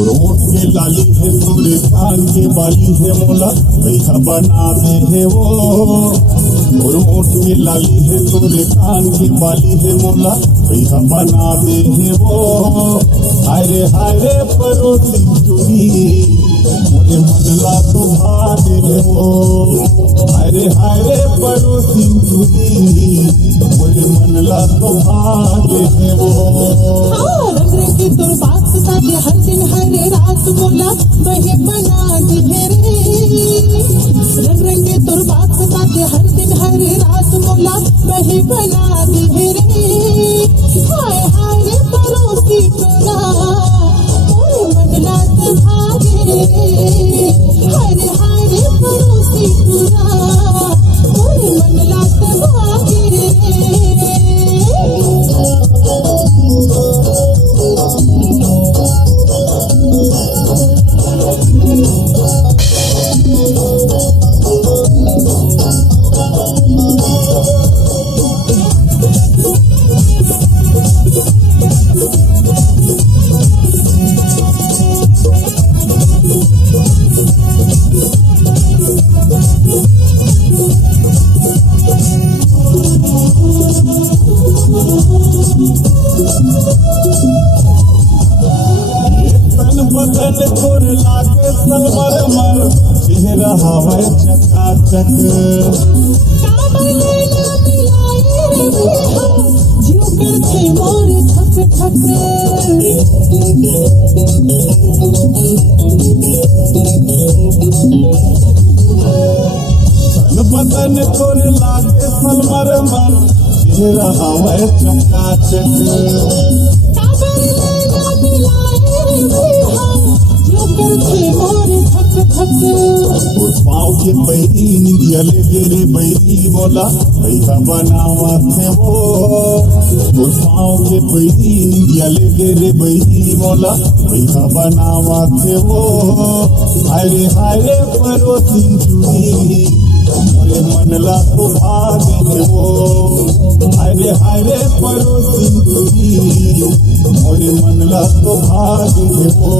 होठ के लाली है तोरे कान के बाली है मोला पैसा बना दे है वो। होठ में लाली है तोरे कान के बाली है मोला पैसा बना दे है वो। हाय रे परोसी चुरी मोरे मनला तो भागे है वो। हाय रे परोसी चुरी मोरे मनला तो भागे है वो। रंग रंग के तोर बात साथे हर दिन हर रात मोला बहे बना दे रे। रंग रंग के तोर बात साथे हर दिन हर रात मोला बहे बना दे रे। हाय रे परोसी तोरा मोरे मनला तो भागे। हाय रे परोसी तोरा मोरे मनला तो भागे रे। बदन तोर लागे संगमरमर चेहरा हवाए चकाचक। जीव करते मोर थक थक। बदन तोर लागे संगमरमर चेहरा हवाए चकाचक। पाँव के बैरी नियले गेरे बैरी मोला पैसा बनावा थे वो। पाँव के बैरी नियले गेरे बैरी मोला पैसा बनावा थे वो। हाय रे परोसी चुरी मोरे मनला तो भागे थे वो। हाय रे परोसी चुरी मोरे मनला तो भागे थे वो।